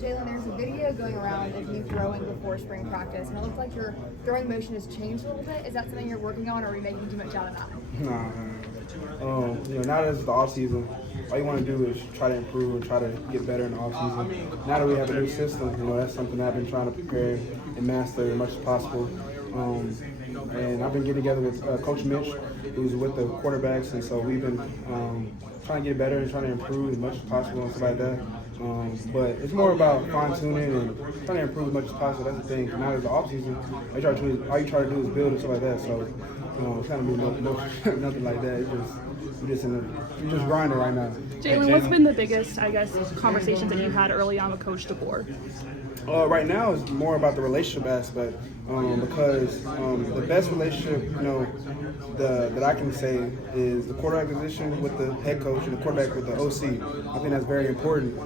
Jalen, there's a video going around of you throwing before spring practice, and it looks like your throwing motion has changed a little bit. Is that something you're working on, or are we making too much out of that? Nah. Now that it's the off season, all you want to do is try to improve and try to get better in the off season. Now that we have a new system, that's something that I've been trying to prepare and master as much as possible. And I've been getting together with Coach Mitch, who's with the quarterbacks, and so we've been trying to get better and trying to improve as much as possible and stuff like that. But it's more about fine-tuning and trying to improve as much as possible. That's the thing. Now that the off-season, all you try to do is build and stuff like that. So it's kind of nothing like that. We're just grinding right now. Jalen, what's been the biggest, conversations that you had early on with Coach DeBoer? Right now it's more about the relationship aspect because the best relationship, that I can say is the quarterback position with the head coach and the quarterback with the OC. I think that's very important.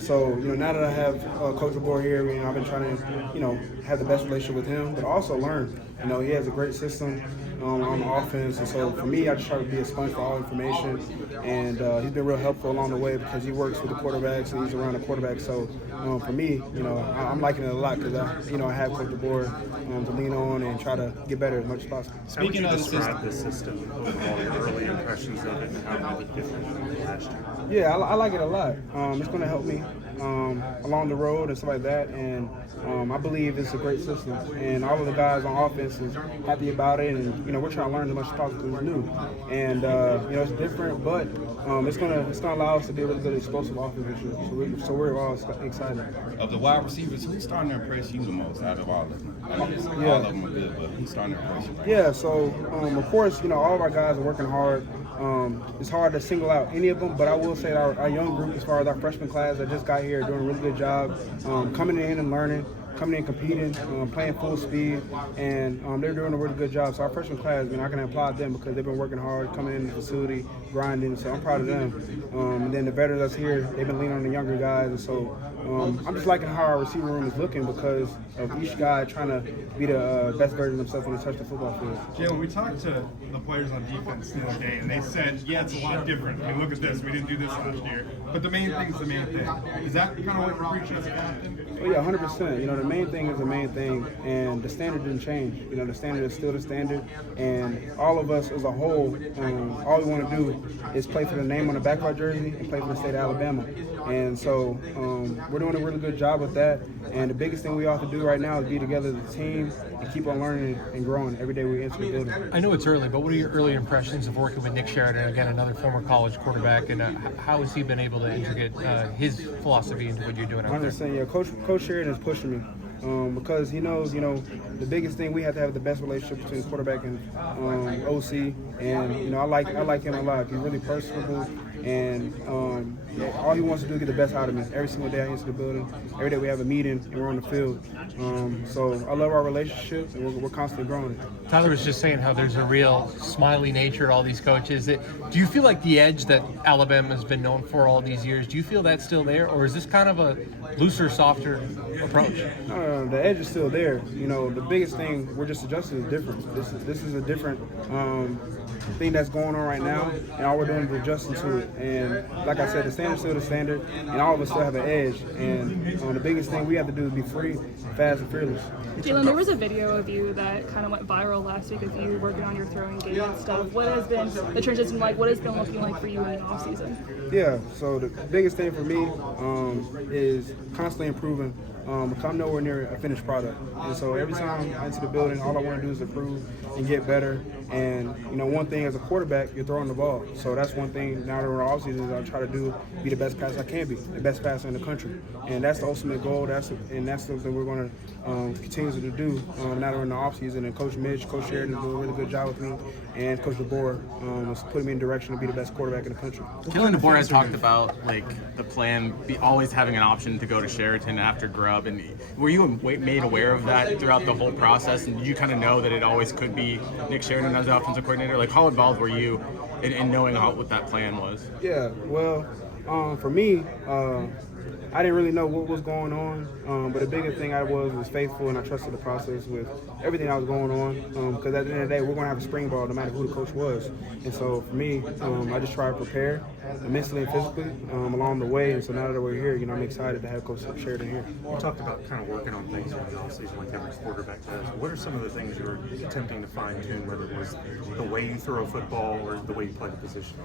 So now that I have Coach DeBoer here, I've been trying to have the best relationship with him, but also learn. He has a great system on the offense, and so for me, I just try to be a sponge for all information. And he's been real helpful along the way because he works with the quarterbacks and he's around the quarterback. So for me, I'm liking it a lot because I have Coach DeBoer to lean on and try to get better as much as possible. Speaking of the system, all your early impressions of it and how it different from last year. Yeah, I like it a lot. It's going to help me along the road and stuff like that, and I believe it's a great system. And all of the guys on offense is happy about it, and we're trying to learn as much as possible. It's new, and it's different, but it's gonna allow us to be a really good explosive offense this year. So we're all excited. Of the wide receivers, who's starting to impress you the most out of all of them? All of them are good, but who's starting to impress you? Yeah, so of course, all of our guys are working hard. It's hard to single out any of them, but I will say that our young group, as far as our freshman class that just got here, are doing a really good job coming in and learning, coming in competing, playing full speed, and they're doing a really good job. So our freshman class, I can applaud them because they've been working hard, coming in the facility, grinding, so I'm proud of them. And then the veterans that's here, they've been leaning on the younger guys, and so I'm just liking how our receiver room is looking because of each guy trying to be the best version of themselves when they touch the football field. Jalen, we talked to the players on defense the other day, and they said, yeah, it's a lot different. I mean, look at this. We didn't do this last year. But the main thing's the main thing. Is that kind of what you're preaching as a captain? Oh, yeah, 100%. The main thing is the main thing, and the standard didn't change. The standard is still the standard, and all of us as a whole, all we want to do is play for the name on the back of our jersey and play for the state of Alabama. And so we're doing a really good job with that. And the biggest thing we all have to do right now is be together as a team and keep on learning and growing every day we enter the building. I know it's early, but what are your early impressions of working with Nick Sheridan, again, another former college quarterback, and how has he been able to integrate his philosophy into what you're doing out there? 100%, yeah. Coach Sheridan is pushing me. Because he knows, the biggest thing we have to have the best relationship between quarterback and OC, and I like him a lot. He's really personable, and all he wants to do is get the best out of me. Every single day I enter the building, every day we have a meeting and we're on the field. So I love our relationship, and we're constantly growing it. Tyler was just saying how there's a real smiley nature to all these coaches. Do you feel like the edge that Alabama has been known for all these years, do you feel that's still there, or is this kind of a looser, softer approach? The edge is still there. The biggest thing we're just adjusting is difference. This is a different thing that's going on right now, and all we're doing is adjusting to it. And like I said, the standard's still the standard, and all of us still have an edge. And the biggest thing we have to do is be free, fast, and fearless. Jalen, there was a video of you that kind of went viral last week of you working on your throwing game and stuff. What has been the transition like? What has been looking like for you in the offseason? Yeah, so the biggest thing for me is constantly improving. Because I'm nowhere near a finished product. And so every time I enter the building, all I want to do is improve and get better. And, one thing as a quarterback, you're throwing the ball. So that's one thing now that we're in the offseason is I try to do, be the best passer I can be, the best passer in the country. And that's the ultimate goal. That's something we're going to continue to do now that we're in the offseason. And Coach Mitch, Coach Sheridan is doing a really good job with me. And Coach DeBoer is putting me in direction to be the best quarterback in the country. Kalen DeBoer has talked about the plan, always having an option to go to Sheridan after Grubb. And were you made aware of that throughout the whole process? And did you kind of know that it always could be Nick Sheridan as the offensive coordinator? How involved were you in knowing what that plan was? Yeah, well, for me, I didn't really know what was going on, but the biggest thing I was faithful, and I trusted the process with everything that was going on, because at the end of the day, we're going to have a spring ball no matter who the coach was. And so for me, I just tried to prepare mentally and physically along the way. And so now that we're here, I'm excited to have Coach Sheridan here. You talked about kind of working on things in the offseason like every quarterback does. What are some of the things you were attempting to fine-tune, whether it was the way you throw a football or the way you play the position?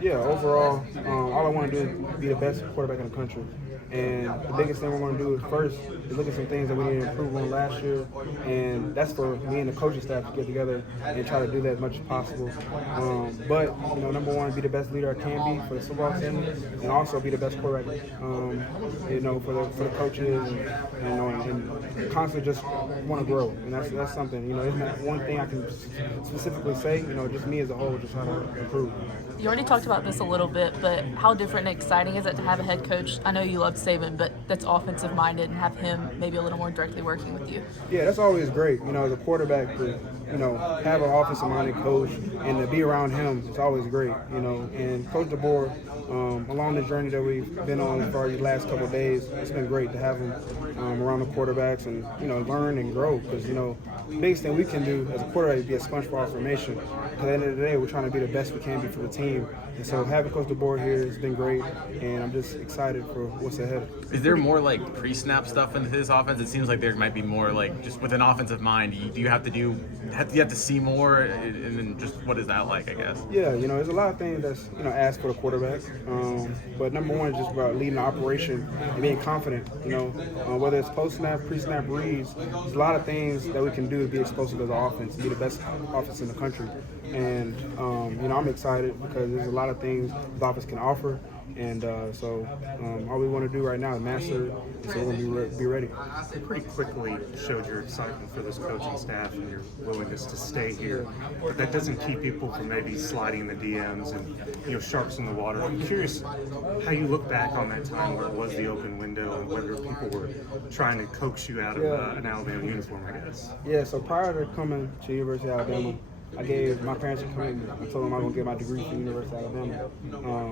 Yeah, overall, all I want to do is be the best quarterback in the country. And the biggest thing we're going to do first is look at some things that we need to improve on last year. And that's for me and the coaching staff to get together and try to do that as much as possible. But, number one, be the best leader I can be for the football team, and also be the best quarterback, for the coaches, and constantly just want to grow. And that's something, it's not one thing I can specifically say, just me as a whole, just trying to improve. You already talked about this a little bit, but how different and exciting is it to have a head coach? I know you love Saban, but that's offensive minded, and have him maybe a little more directly working with you. Yeah, that's always great. As a quarterback, to have an offensive minded coach and to be around him, it's always great. And Coach DeBoer, along the journey that we've been on for the last couple of days, it's been great to have him around the quarterbacks and learn and grow. Because the biggest thing we can do as a quarterback is be a sponge for our formation. At the end of the day, we're trying to be the best we can be for the team. And so having Coach DeBoer here has been great, and I'm just excited for what's ahead. Is there more like pre-snap stuff into this offense? It seems like there might be more like just with an offensive mind. Do you have to see more, and then just what is that like? I guess. Yeah, there's a lot of things that's asked for the quarterback, but number one is just about leading the operation and being confident. Whether it's post-snap, pre-snap reads, there's a lot of things that we can do to be explosive as an offense, be the best offense in the country. And I'm excited because there's a lot of things the offense can offer. And so all we want to do right now is master it, so we're going to be ready. You pretty quickly showed your excitement for this coaching staff and your willingness to stay here, but that doesn't keep people from maybe sliding the DMs and sharks in the water. I'm curious how you look back on that time where it was the open window and whether people were trying to coax you out of an Alabama uniform, I guess. Yeah, so prior to coming to University of Alabama, I gave my parents a commitment. I told them I was going to get my degree from the University of Alabama,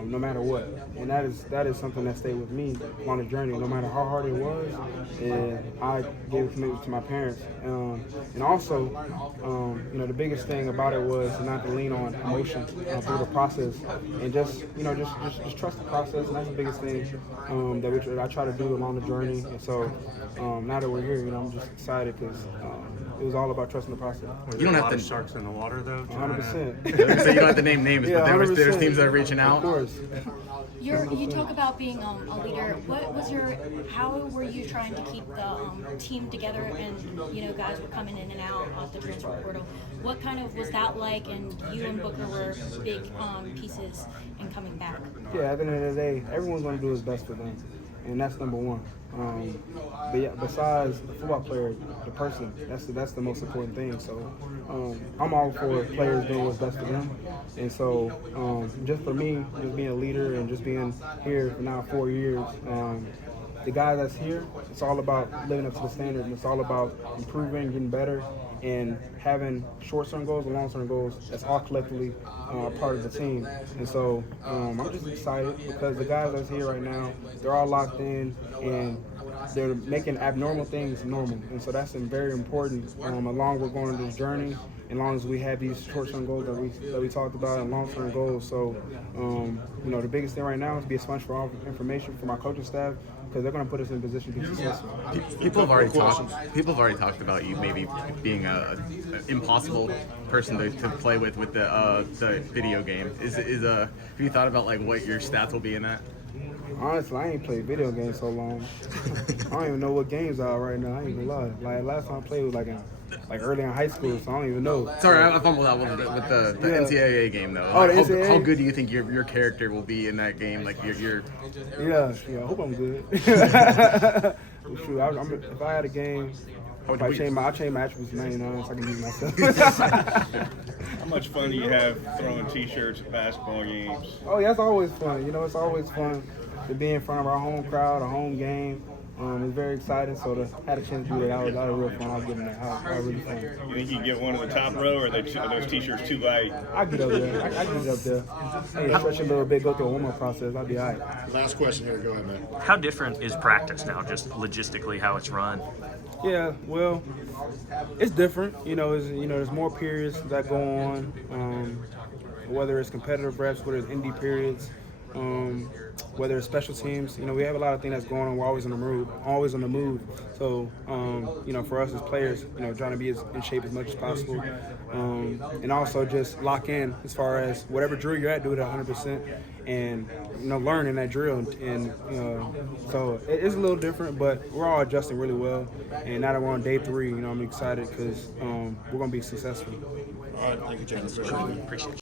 no matter what. And that is something that stayed with me on the journey, no matter how hard it was. And I gave a commitment to my parents. And also, the biggest thing about it was not to lean on emotion through the process, and just trust the process. And that's the biggest thing that I try to do along the journey. And so now that we're here, I'm just excited because it was all about trusting the process. You don't have to sharks in the water though. 100%. So you don't have to name names, Yeah, but there's teams that are reaching out. Of course. You talk about being a leader. How were you trying to keep the team together? And guys were coming in and out of the transfer portal. What kind of was that like? And you and Booker were big pieces in coming back. Yeah, at the end of the day, everyone's going to do his best for them, and that's number one. But yeah, besides the football player, the person, that's the most important thing. So I'm all for players doing what's best for them. And so just for me, just being a leader and just being here for now 4 years, the guy that's here, it's all about living up to the standard, and it's all about improving, getting better, and having short-term goals and long-term goals. That's all collectively part of the team. And so I'm just excited because the guys that's here right now, they're all locked in, and they're making abnormal things normal. And so that's very important along with going on this journey, as long as we have these short-term goals that we talked about and long-term goals. So, the biggest thing right now is be a sponge for all information from our coaching staff, because they're going to put us in a position to be successful. People have already talked about you maybe being an impossible person to play with the video game. Have you thought about like what your stats will be in that? Honestly, I ain't played video games so long. I don't even know what games are right now. I ain't gonna lie. Like last time I played was like early in high school, so I don't even know. Sorry, I fumbled out with the NCAA game though. Oh, the NCAA? How good do you think your character will be in that game? Like your Yeah, I hope I'm good. True. If I had a game, I change my attributes to 99 so I can use myself. How much fun do you have throwing T-shirts at basketball games? Oh, yeah, it's always fun. It's always fun to be in front of our home crowd, a home game. It's very exciting, so to have a chance to do that, that was real fun. I was getting that. I was really fun. You think you can get one in the top row, or are those T-shirts too light? I get up there. I get up there. Hey, stretch a little bit, go through a warm-up process. I'll be all right. Last question here. Go ahead, man. How different is practice now, just logistically how it's run? Yeah, well, it's different. There's more periods that go on, whether it's competitive reps, whether it's indie periods. whether it's special teams. We have a lot of things that's going on. We're always on the move. So, for us as players, trying to be in shape as much as possible. And also just lock in as far as whatever drill you're at, do it 100%. And, learn in that drill. And so it is a little different, but we're all adjusting really well. And now that we're on day 3, I'm excited because we're going to be successful. All right, thank you, James. Appreciate it.